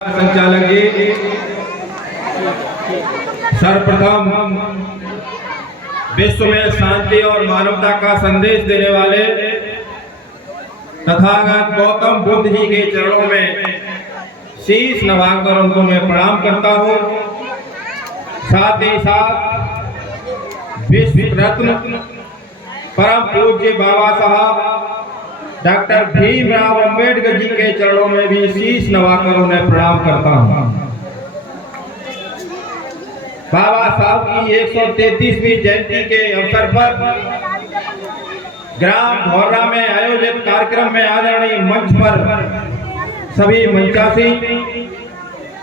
संचालक जी, सर्वप्रथम विश्व में शांति और मानवता का संदेश देने वाले तथागत गौतम बुद्ध जी के चरणों में शीश नवाकर उनको मैं प्रणाम करता हूँ। साथ ही साथ विश्व रत्न परम पूज्य बाबा साहब डॉक्टर भीमराव अंबेडकर जी के चरणों में भी शीश नवाकर उन्हें प्रणाम करता हूँ। बाबा साहब की 133वीं जयंती के अवसर पर ग्राम धौरा में आयोजित कार्यक्रम में आदरणीय मंच पर सभी मंचासी,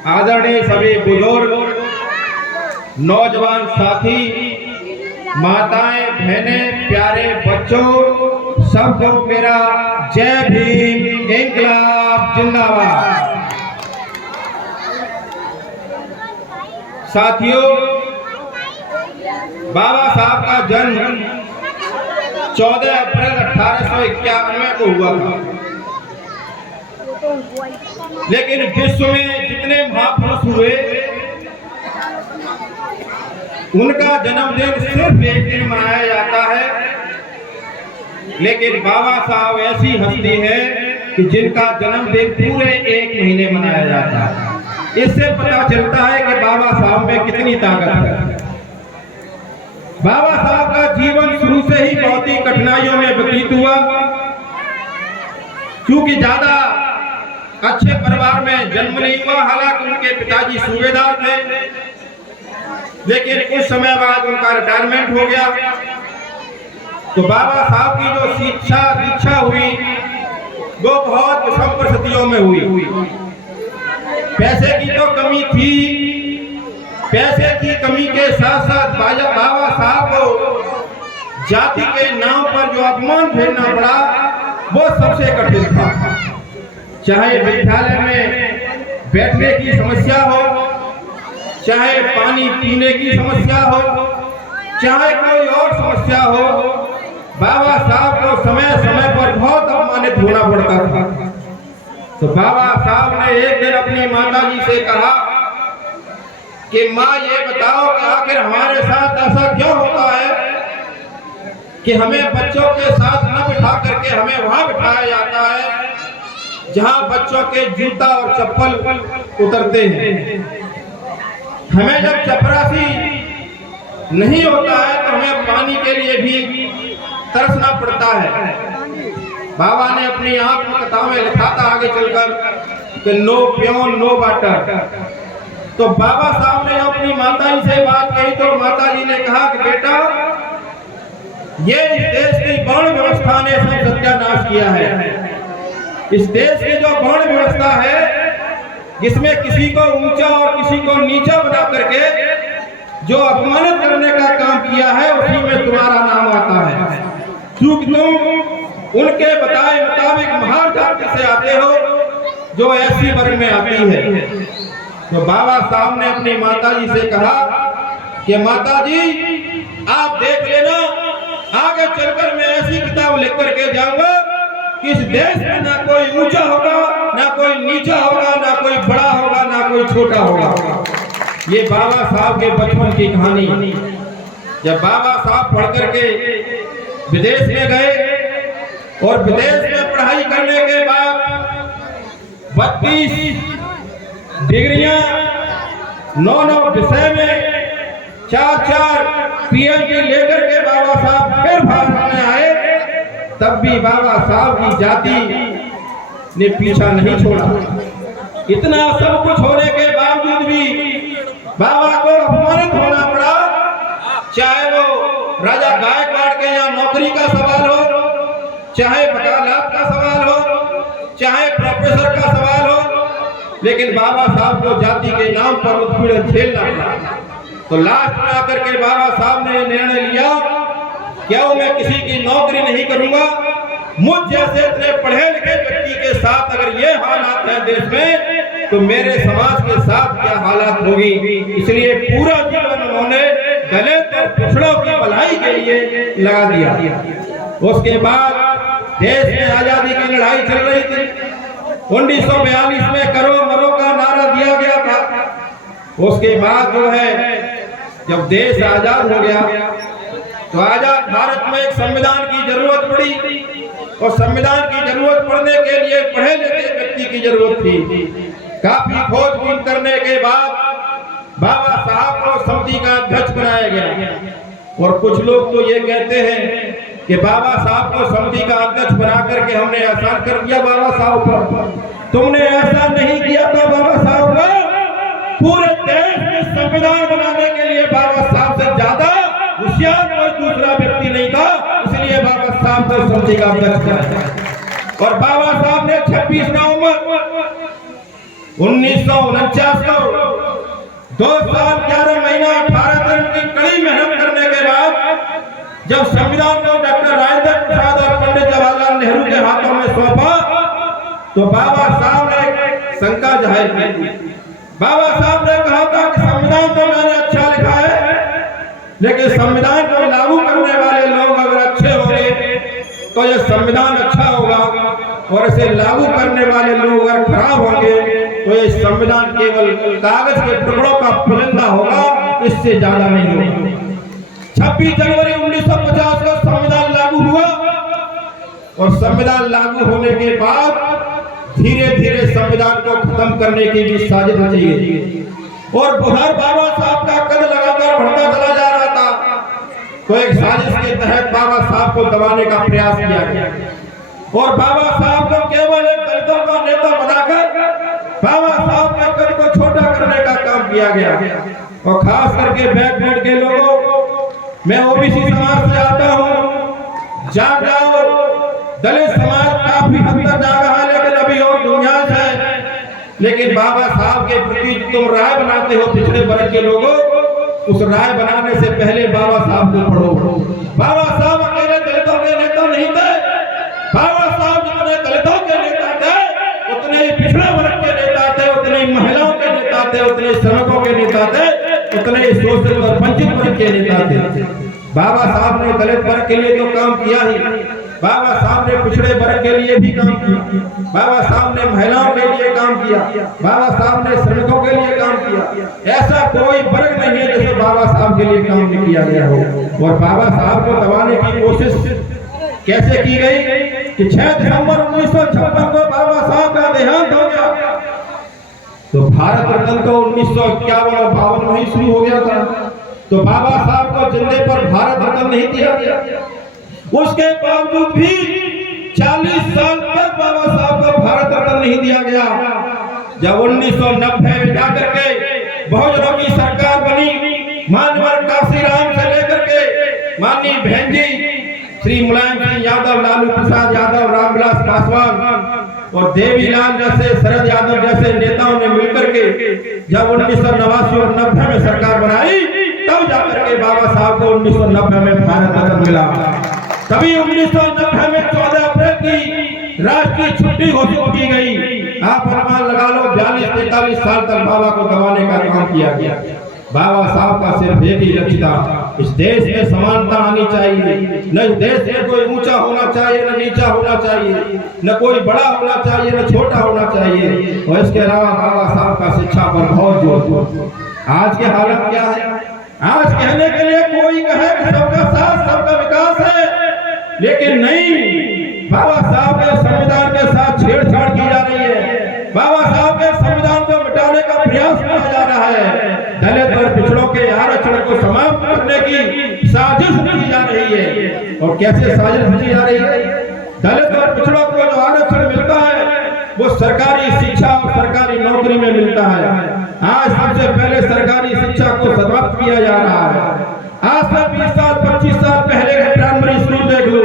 आदरणीय सभी बुजुर्ग, नौजवान साथी, माताएं, बहनें, प्यारे बच्चों, सबको मेरा जय भीम, इंकलाब जिंदाबाद। साथियों, बाबा साहब का जन्म 14 अप्रैल 1891 को हुआ था, लेकिन विश्व में जितने महापुरुष हुए उनका जन्मदिन सिर्फ एक दिन मनाया जाता है, लेकिन बाबा साहब ऐसी हस्ती है कि जिनका जन्मदिन पूरे एक महीने मनाया जाता है। इससे पता चलता है कि बाबा साहब में कितनी ताकत है। बाबा साहब का जीवन शुरू से ही बहुत ही कठिनाइयों में व्यतीत हुआ, क्योंकि ज्यादा अच्छे परिवार में जन्म नहीं हुआ। हालांकि उनके पिताजी सूबेदार थे, लेकिन कुछ समय बाद उनका रिटायरमेंट हो गया। तो बाबा साहब की जो शिक्षा दीक्षा हुई वो बहुत विषम परिस्थितियों में हुई। पैसे की तो कमी थी, पैसे की कमी के साथ साथ बाबा साहब को जाति के नाम पर जो अपमान झेलना पड़ा वो सबसे कठिन था। चाहे विद्यालय में बैठने की समस्या हो, चाहे पानी पीने की समस्या हो, चाहे कोई और समस्या हो, बाबा साहब को समय समय पर बहुत अपमानित होना पड़ता था। तो बाबा साहब ने एक दिन अपनी माताजी से कहा कि माँ, ये बताओ कि आखिर हमारे साथ ऐसा क्यों होता है कि हमें बच्चों के साथ न बिठा करके हमें वहां बिठाया जाता है जहां बच्चों के जूता और चप्पल उतरते हैं। हमें जब चपरासी नहीं होता है तो हमें पानी के लिए भी तरसना पड़ता है। बाबा ने अपनी आत्मकथा में लिखा था आगे चलकर कि नो प्योन नो वाटर। तो बाबा साहब ने अपनी माताजी से बात कही तो माताजी ने कहा कि बेटा, ये इस देश की वर्ण व्यवस्था ने सब सत्यानाश किया है। इस देश की जो वर्ण व्यवस्था है, जिसमें किसी को ऊंचा और किसी को नीचा बना करके जो अपमानित करने का काम किया है, उसी में तुम्हारा नाम आता है, क्योंकि तुम उनके बताए मुताबिक महान जाति से आते हो जो ऐसी वर्ग में आती है। तो बाबा साहब ने अपनी माताजी से कहा कि माताजी, आप देख लेना, आगे चलकर मैं ऐसी किताब लिख करके जाऊंगा कि इस देश में ना कोई ऊंचा होगा, ना कोई नीचा होगा, ना कोई बड़ा होगा, ना कोई छोटा होगा। ये बाबा साहब के बचपन की कहानी। जब बाबा साहब पढ़ करके विदेश में गए और विदेश में पढ़ाई करने के बाद 32 डिग्रियां 9 विषय में 4 पीएचडी लेकर के बाबा साहब फिर भारत में आए, तब भी बाबा साहब की जाति ने पीछा नहीं छोड़ा। इतना सब कुछ होने के बावजूद भी बाबा को अपमानित होना पड़ा, चाहे वो राजा गायकवाड़ के यहाँ नौकरी का सवाल हो, चाहे वकालत का सवाल हो, चाहे प्रोफेसर का सवाल हो, लेकिन बाबा साहब को जाति के नाम पर उत्पीड़न झेलना पड़ा। तो लास्ट में आकर के बाबा साहब ने निर्णय लिया, क्या मैं किसी की नौकरी नहीं करूंगा। मुझ जैसे इतने पढ़े लिखे व्यक्ति के साथ अगर ये हालात है देश में, तो मेरे समाज के साथ क्या हालात होगी। इसलिए पूरा जीवन उन्होंने दलित और पिछड़ों की भलाई के लिए लगा दिया। उसके बाद देश में आजादी की लड़ाई चल रही थी। 1942 में करो मरो का नारा उसके बाद जो है जब देश आजाद हो गया तो आजाद भारत में एक संविधान की जरूरत पड़ी और संविधान की जरूरत पड़ने के लिए पढ़े लिखे व्यक्ति की जरूरत थी। काफी खोजबीन करने के बाद बाबा साहब को समिति का अध्यक्ष बनाया गया और कुछ लोग तो ये कहते हैं कि बाबा साहब को समिति का अध्यक्ष बना करके हमने एहसान कर दिया बाबा साहब पर। तुमने ऐसा नहीं किया था बाबा साहब का। पूरे देश में संविधान बनाने के लिए बाबा साहब से ज्यादा होशियार कोई दूसरा व्यक्ति नहीं था, इसलिए बाबा साहब को समिति का अध्यक्ष बनाया। और बाबा साहब ने 26 नवंबर 1949 को 2 साल 11 महीना 18 दिन की कड़ी मेहनत करने के बाद जब संविधान को डॉक्टर राजेंद्र प्रसाद और पंडित जवाहरलाल नेहरू के हाथों में सौंपा तो बाबा साहब ने शंका जाहिर की। बाबा साहब ने कहा था कि संविधान तो मैंने अच्छा लिखा है, लेकिन संविधान को लागू करने वाले लोग अगर अच्छे होंगे तो यह संविधान अच्छा होगा और इसे लागू करने वाले लोग अगर खराब होंगे तो यह संविधान केवल कागज के टुकड़ों का पुलिंदा होगा, इससे ज्यादा नहीं होगा। 26 जनवरी 1950 को संविधान लागू हुआ और संविधान लागू होने के बाद धीरे धीरे संविधान को खत्म करने की भी साजिश रची गई और हर बाबा साहब का कद लगातार बढ़ता चला जा रहा था। तो एक साजिश के तहत बाबा साहब को दबाने का प्रयास किया गया और बाबा साहब को केवल एक दलितों का नेता बनाकर बाबा साहब के कद को छोटा करने का काम किया गया। और खास करके बैकवर्ड के लोगों, मैं ओबीसी समाज से आता हूँ, जाग जाओ। दलित समाज काफी हद तक जागा है, लेकिन अभी और गुंजाइश है। लेकिन बाबा साहब के प्रति तुम राय बनाते हो पिछड़े वर्ग के लोगों, उस राय बनाने से पहले बाबा साहब को पढ़ो। बाबा साहब अकेले दलितों के नेता नहीं थे। बाबा साहब जितने दलितों के नेता थे उतने ही पिछड़े वर्ग के नेता थे, उतने ही महिलाओं के नेता थे, उतने श्रमिकों के नेता थे, उतने ही शोषित और वंचित वर्ग के नेता थे। बाबा साहब ने दलित वर्ग के लिए तो काम किया ही, बाबा साहब ने पिछड़े वर्ग के लिए भी काम किया, बाबा साहब ने महिलाओं के लिए काम किया, बाबा साहब ने श्रमिकों के लिए काम किया। ऐसा कोई वर्ग नहीं है जिसे बाबा साहब के लिए काम नहीं किया गया हो। और बाबा साहब को दबाने की कोशिश कैसे की गई कि 6 दिसंबर 1956 को बाबा साहब का देहांत हो गया तो भारत रत्न तो 1951 और 52 में ही शुरू हो गया था। तो बाबा साहब को जिंदे पर भारत रत्न नहीं दिया गया। उसके बावजूद भी 40 साल तक बाबा साहब को भारत रत्न नहीं दिया गया। जब 1990 में जाकर के बहुजनों की सरकार बनी, मानवर काशीराम से लेकर के माननीय बहन जी श्री मुलायम सिंह यादव, लालू प्रसाद यादव, रामविलास पासवान और देवीलाल जैसे, शरद यादव जैसे नेताओं ने मिलकर के जब 1989 और 90 में सरकार बनाई, तब जाकर के बाबा साहब को 1990 में भारत रत्न मिला। तभी 1990 में 14 अप्रैल की राष्ट्रीय छुट्टी घोषित की गई। आप अनुमान लगा लो 42-43 साल तक बाबा को दबाने का काम किया गया। बाबा साहब का सिर्फ एक ही लक्ष्य था, इस देश में समानता आनी चाहिए। न इस देश में कोई ऊंचा होना चाहिए, न नीचा होना चाहिए, न कोई बड़ा होना चाहिए, न छोटा होना चाहिए। और इसके अलावा बाबा साहब का शिक्षा पर बहुत जोर। आज के हालत क्या है? आज कहने के लिए कोई कहे कि सबका साथ सबका विकास है, लेकिन नहीं, बाबा साहब के संविधान के साथ छेड़छाड़ की जा रही है। बाबा साहब के संविधान को मिटाने का प्रयास किया जा रहा है। दलित और पिछड़ों के आरक्षण को समाप्त करने की साजिश की जा रही है। और कैसे साजिश की जा रही है? दलित और पिछड़ों को जो आरक्षण मिलता है वो सरकारी शिक्षा और सरकारी नौकरी में मिलता है। आज सबसे पहले सरकारी शिक्षा को समाप्त किया जा रहा है। आज से 20 साल 25 साल पहले के प्राइमरी स्कूल देख लो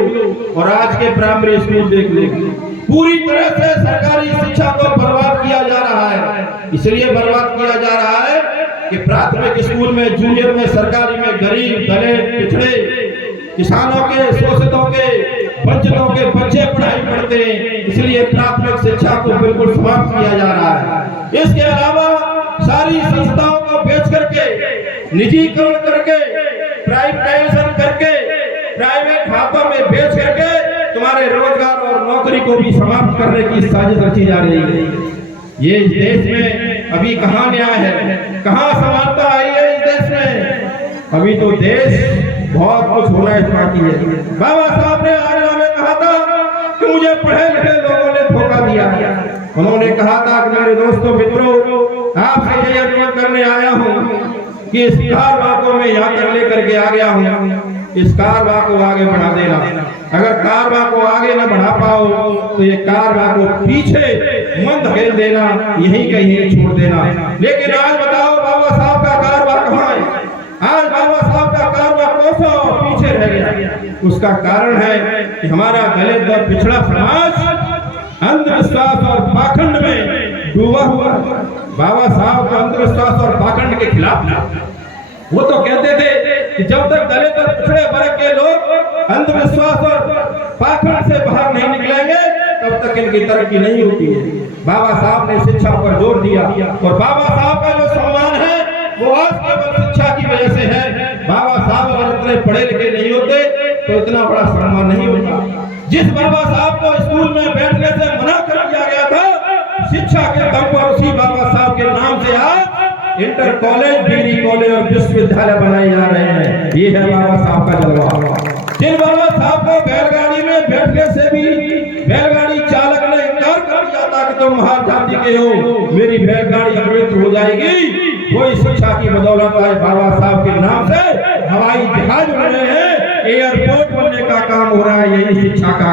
और आज के प्राइमरी स्कूल देख लो, पूरी तरह से सरकारी शिक्षा को बर्बाद किया जा रहा है। इसलिए बर्बाद किया जा रहा है कि प्राथमिक स्कूल में, जूनियर में, सरकारी में गरीब, दलित, पिछड़े, किसानों के, शोषितों के, वंचितों के बच्चे पढ़ाई पढ़ते हैं। इसलिए प्राथमिक शिक्षा को बिल्कुल समाप्त किया जा रहा है। इसके अलावा सारी संस्थाओं को बेच करके, निजीकरण करके, प्राइवेटाइजेशन करके, प्राइवेट हाथों में बेच करके तुम्हारे रोजगार और नौकरी को भी समाप्त करने की साजिश रची जा रही है। ये इस देश में अभी कहाँ न्याय है, कहाँ समानता आई है इस देश में। अभी तो देश बहुत कुछ होना है बाकी है। बाबा साहब ने आगरा में कहा था कि मुझे पढ़े लिखे लोगों ने धोखा दिया। उन्होंने कहा था कि मेरे दोस्तों मित्रों, आपसे यही अनुरोध करने आया हूँ कि इस कारवां को मैं यहाँ तक लेकर के आ गया हूँ, इस कारवां को आगे बढ़ा देना। अगर कारवां को आगे न बढ़ा पाओ तो ये कारवां को पीछे मन धकेल देना, यही कहीं छोड़ देना। लेकिन आज बताओ बाबा साहब का कारवां कहाँ है? आज बाबा साहब का कारवां कोसों पीछे रह गया। उसका कारण है कि हमारा दलित और पिछड़ा समाज अंधविश्वास और पाखंड में डूबा हुआ। बाबा साहब का अंधविश्वास और पाखंड के खिलाफ था। वो तो कहते थे कि जब तक दलित और पिछड़े वर्ग के लोग अंधविश्वास और पाखंड से बाहर नहीं निकलेंगे तब तक इनकी तरक्की नहीं होती है। बाबा साहब ने शिक्षा पर जोर दिया और बाबा साहब का जो सम्मान है वो आज केवल शिक्षा की वजह से है। बाबा साहब अगर इतने पढ़े लिखे नहीं होते तो इतना बड़ा सम्मान नहीं होता। जिस बाबा साहब को स्कूल में बैठने से मना कर दिया गया था, शिक्षा के दम पर उसी बाबा साहब के नाम से आज इंटर कॉलेज, डिग्री कॉलेज और विश्वविद्यालय बनाए जा रहे हैं। ये है बाबा साहब का जलवा। जिन बाबा साहब को बैलगाड़ी में बैठने से भी बैलगाड़ी चालक ने इनकार कर दिया था कि तुम महान जाति के हो, मेरी बैलगाड़ी अवरुद्ध हो जाएगी, वही शिक्षा की बदौलत आज बाबा साहब के नाम से हवाई जहाज बन रहे हैं, एयरपोर्ट बनने का काम हो रहा है। यही शिक्षा का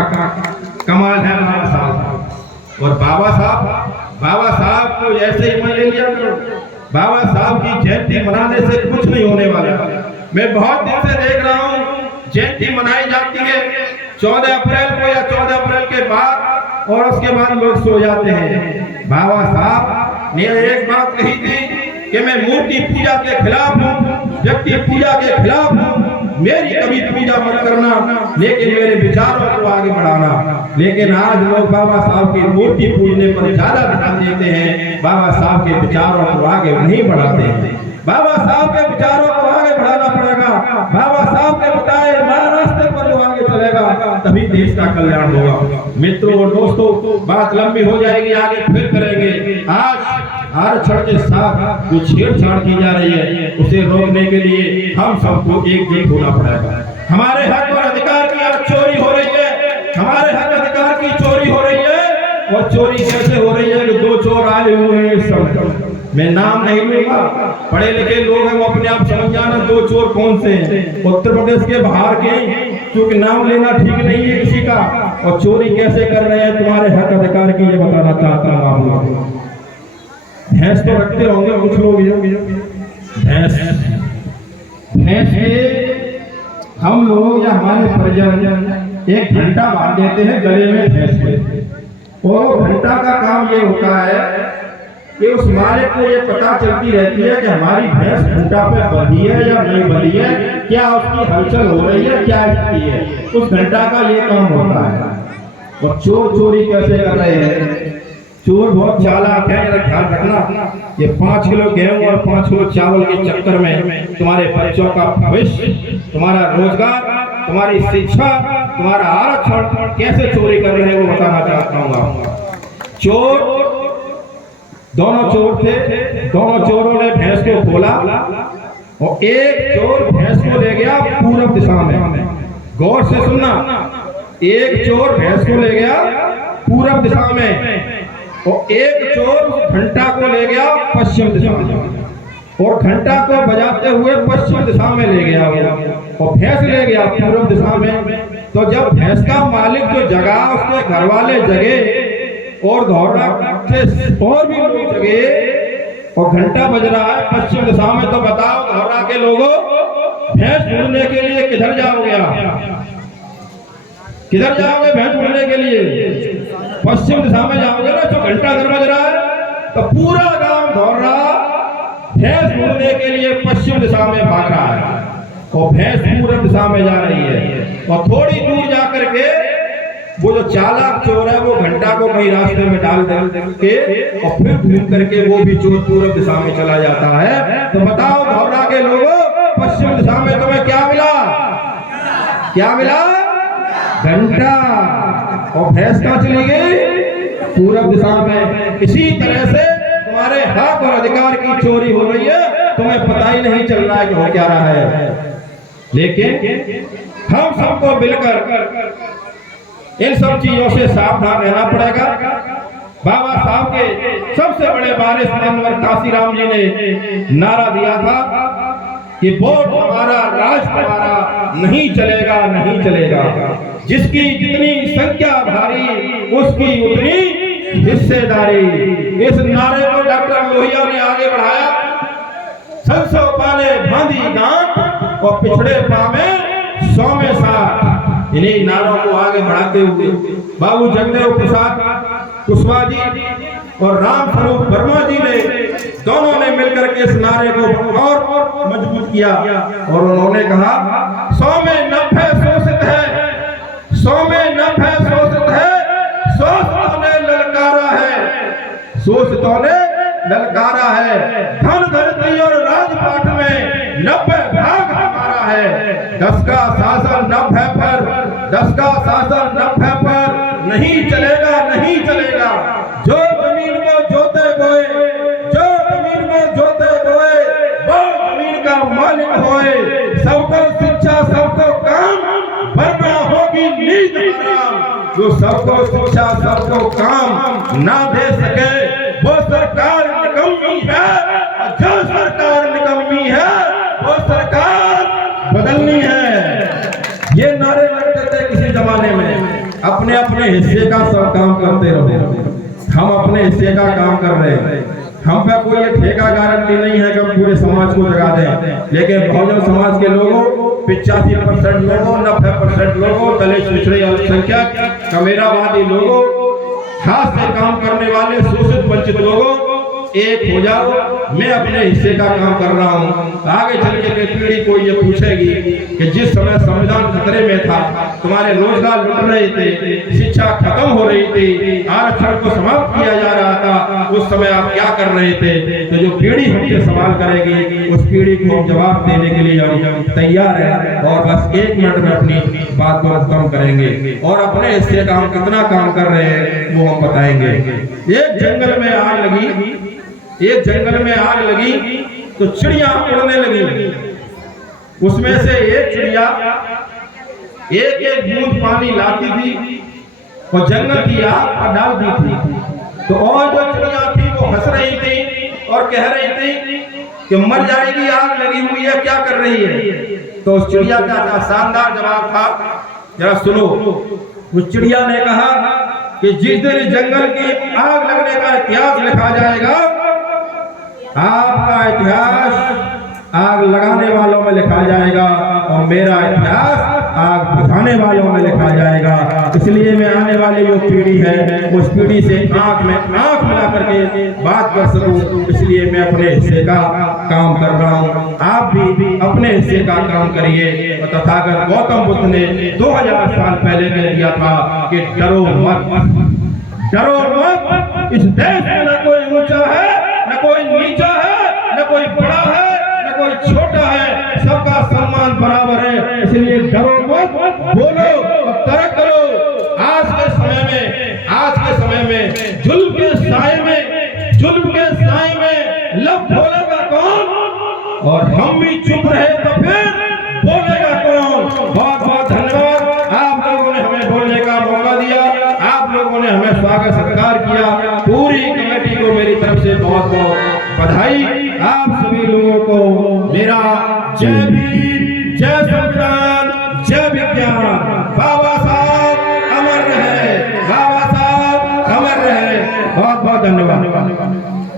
कमाल है बाबा साहब। और बाबा साहब को ऐसे ही मान लिया करो। बाबा साहब की जयंती मनाने से कुछ नहीं होने वाला। मैं बहुत दिन से देख रहा हूँ जयंती मनाई जाती है 14 अप्रैल को या 14 अप्रैल के बाद, और उसके बाद लोग सो जाते हैं। बाबा साहब ने एक बात कही थी कि मैं मूर्ति पूजा के खिलाफ हूँ, व्यक्ति पूजा के खिलाफ हूँ, मेरी कभी पूजा मत करना, लेकिन मेरे विचारों को आगे बढ़ाना। लेकिन आज लोग बाबा साहब की मूर्ति पूजने पर ज्यादा ध्यान देते हैं, बाबा साहब के विचारों को आगे नहीं बढ़ाते हैं। बाबा साहब के विचारों को आगे बढ़ाना पड़ेगा। बाबा साहब के बताए रास्ते पर जो आगे चलेगा तभी देश का कल्याण होगा। मित्रों और दोस्तों, बात लंबी हो जाएगी, आगे फिर करेंगे। आज आरक्षण के साथ जो छेड़छाड़ की जा रही है उसे रोकने के लिए हम सबको एकजुट होना पड़ेगा। हमारे हक और अधिकार की आज चोरी हो रही है, हमारे हक अधिकार की चोरी हो रही है। और चोरी कैसे हो रही है कि दो चोर आए हुए हैं। सब मैं नाम नहीं लूंगा, पढ़े लिखे लोग हैं, वो अपने आप समझ जाना दो चोर कौन से हैं। उत्तर प्रदेश के बाहर के, क्योंकि नाम लेना ठीक नहीं है किसी का। और चोरी कैसे कर रहे हैं तुम्हारे हक अधिकार की, ये बताना चाहता हूँ आप लोग। भैंस तो रखते होंगे कुछ लोग, भैंस के हम लोग या हमारे परिजन एक घंटा बांध देते हैं गले में भैंस के, और घंटा का काम ये होता है कि उस मालिक को ये पता चलती रहती है कि हमारी भैंस घंटा पे बंधी है या नहीं बंधी है, क्या उसकी हलचल हो रही है, क्या स्थिति है। उस घंटा का ये काम होता है। और चोर चोरी कैसे कर रहे हैं? चोर बहुत चालाक है, ध्यान रखना। ये 5 किलो गेहूं और 5 किलो चावल के चक्कर में तुम्हारे बच्चों का भविष्य, तुम्हारा रोजगार, तुम्हारी शिक्षा, तुम्हारा आरक्षण कैसे चोरी कर रहे हैं वो बताना चाहता हूँ। चोर, दोनों चोर थे, दोनों चोरों ने भैंस को खोला और एक चोर भैंस को ले गया पूरब दिशा में। गौर से सुनना, एक चोर भैंस को ले गया पूरब दिशा में और एक चोर घंटा को ले गया पश्चिम दिशा में, और घंटा को बजाते हुए पश्चिम दिशा में ले गया और भैंस ले गया पूरब दिशा में। तो जब भैंस का मालिक जो जगा, उसके घर वाले जगे और धौरा से और भी लोग जगे और घंटा बज रहा है पश्चिम दिशा में, तो बताओ धौरा के लोगों, भैंस ढूंढने के लिए किधर जाओगे? किधर जाओगे भैंस ढूंढने के लिए? पश्चिम दिशा में जाओगे ना, जो घंटा घर बज रहा है। तो पूरा गांव धौरा भैंस ढूंढने के लिए पश्चिम दिशा में भाग रहा है और भैंस पूरब दिशा में जा रही है। और थोड़ी दूर जाकर के वो जो चालाक चोर है वो घंटा को कहीं रास्ते में डाल के और फिर घूम करके वो भी चोर पूरब दिशा में चला जाता है। तो बताओ धौरा के लोगों, पश्चिम दिशा में तुम्हें क्या मिला? क्या मिला? घंटा। और भैंस कहाँ चली गई? पूरब दिशा में। इसी तरह से हमारे हक और अधिकार की चोरी हो रही है, तुम्हें पता ही नहीं चल रहा है कि हो क्या रहा है। लेकिन हम सबको मिलकर इन सब चीजों से सावधान रहना पड़ेगा। बाबा साहब के सबसे बड़े वारिस मनोहर काशीराम जी ने नारा दिया था कि वोट हमारा, राज हमारा, नहीं चलेगा, नहीं चलेगा। जिसकी जितनी संख्या भारी उसकी उतनी हिस्सेदारी। इस नारे को डॉक्टर लोहिया ने आगे बढ़ाया। 700 पाले बांधी गांठ और पिछड़े पावे 100 में 60। इन्हीं नारों को आगे बढ़ाते हुए बाबू जगदेव प्रसाद कुशवाहा जी और राम स्वरूप वर्मा जी ने दोनों ने मिलकर के इस नारे को और मजबूत किया और उन्होंने कहा 100 में 90 शोषित है, 100 में 90 शोषित है, शोषितों ने ललकारा है, शोषितों ने ललकारा है। धन धरती और राजपाट में 90 भाग हमारा है। 10 का शासन 90 पर, 10 का शासन 90 पर नहीं चलेगा, नहीं चलेगा। जो जमीन को जोते बोए, जो जमीन को जोते बोए, वो जमीन का मालिक होए। सबको शिक्षा, सबको काम, वरना होगी नीच हराम। जो सबको शिक्षा, सबको काम ना दे सके वो सरकार निकम्मी है। जो सरकार निकम्मी है वो सरकार बदलनी है। ये नारे लगते थे किसी जमाने में। अपने अपने हिस्से का सब काम करते रहो। हम अपने हिस्से का काम कर रहे हैं। हम पे कोई ये ठेका गारंटी नहीं है कि हम पूरे समाज को जगा दें। लेकिन बहुजन समाज के लोगों, 85% लोगों, 90% लोगों, दलित पिछड़े अल्पसंख्यक, कमेरावादी लोगों, खास से काम करने वाले शोषित वंचित लोगों, एक हो जाओ। मैं अपने हिस्से का काम कर रहा हूँ। आगे चल के पीढ़ी को ये पूछेगी कि जिस समय संविधान खतरे में था, तुम्हारे रोजगार लुट रहे थे, शिक्षा खत्म हो रही थी, आरक्षण को समाप्त किया जा रहा था, उस समय आप क्या कर रहे थे? तो जो पीढ़ी हमसे सवाल करेगी उस पीढ़ी को जवाब देने के लिए हम तैयार हैं। और बस 1 मिनट में अपनी बात को खत्म करेंगे और अपने हिस्से का हम कितना काम कर रहे हैं वो हम बताएंगे। एक जंगल में आग लगी, एक जंगल में आग लगी तो चिड़िया उड़ने लगी। उसमें से एक चिड़िया एक एक बूंद पानी लाती थी और जंगल की आग पर डालती थी। तो और जो चिड़िया थी वो हंस रही थी और कह रही थी कि मर जाएगी, आग लगी हुई है, क्या कर रही है? तो उस चिड़िया का शानदार जवाब था, जरा सुनो। उस चिड़िया ने कहा कि जिस दिन जंगल की आग लगने का इतिहास लिखा जाएगा, आपका इतिहास आग लगाने वालों में लिखा जाएगा और मेरा इतिहास आग बुझाने वालों में लिखा जाएगा। इसलिए मैं आने वाली जो पीढ़ी है उस पीढ़ी से आंख में आंख मिला करके बात कर सकूं, इसलिए मैं अपने हिस्से का काम कर रहा हूं। आप भी अपने हिस्से का काम करिए। और तथागत गौतम बुद्ध ने 2000 साल पहले कह दिया था कि डरो मत, डरो मत। इस देश में न कोई ऊंचा है, न कोई नीचा है, न कोई बड़ा है, न कोई छोटा है, सबका सम्मान बराबर है। इसलिए डरो मत, बोलो और तरक करो। आज के समय में, आज के समय में जुल्म के साए में, जुल्म के साए में लब बोलेगा कौन? और हम भी चुप रहे तो फिर बोलेगा कौन? बहुत बहुत धन्यवाद। आप लोगों ने हमें बोलने का मौका दिया, आप लोगों ने हमें स्वागत सत्कार किया। पूरी कमेटी को मेरी तरफ से बहुत बहुत बधाई। आप सभी लोगों को मेरा जय भीम, जय संविधान, जय विज्ञान। बाबा साहब अमर रहे, बाबा साहब अमर रहे। बहुत बहुत धन्यवाद।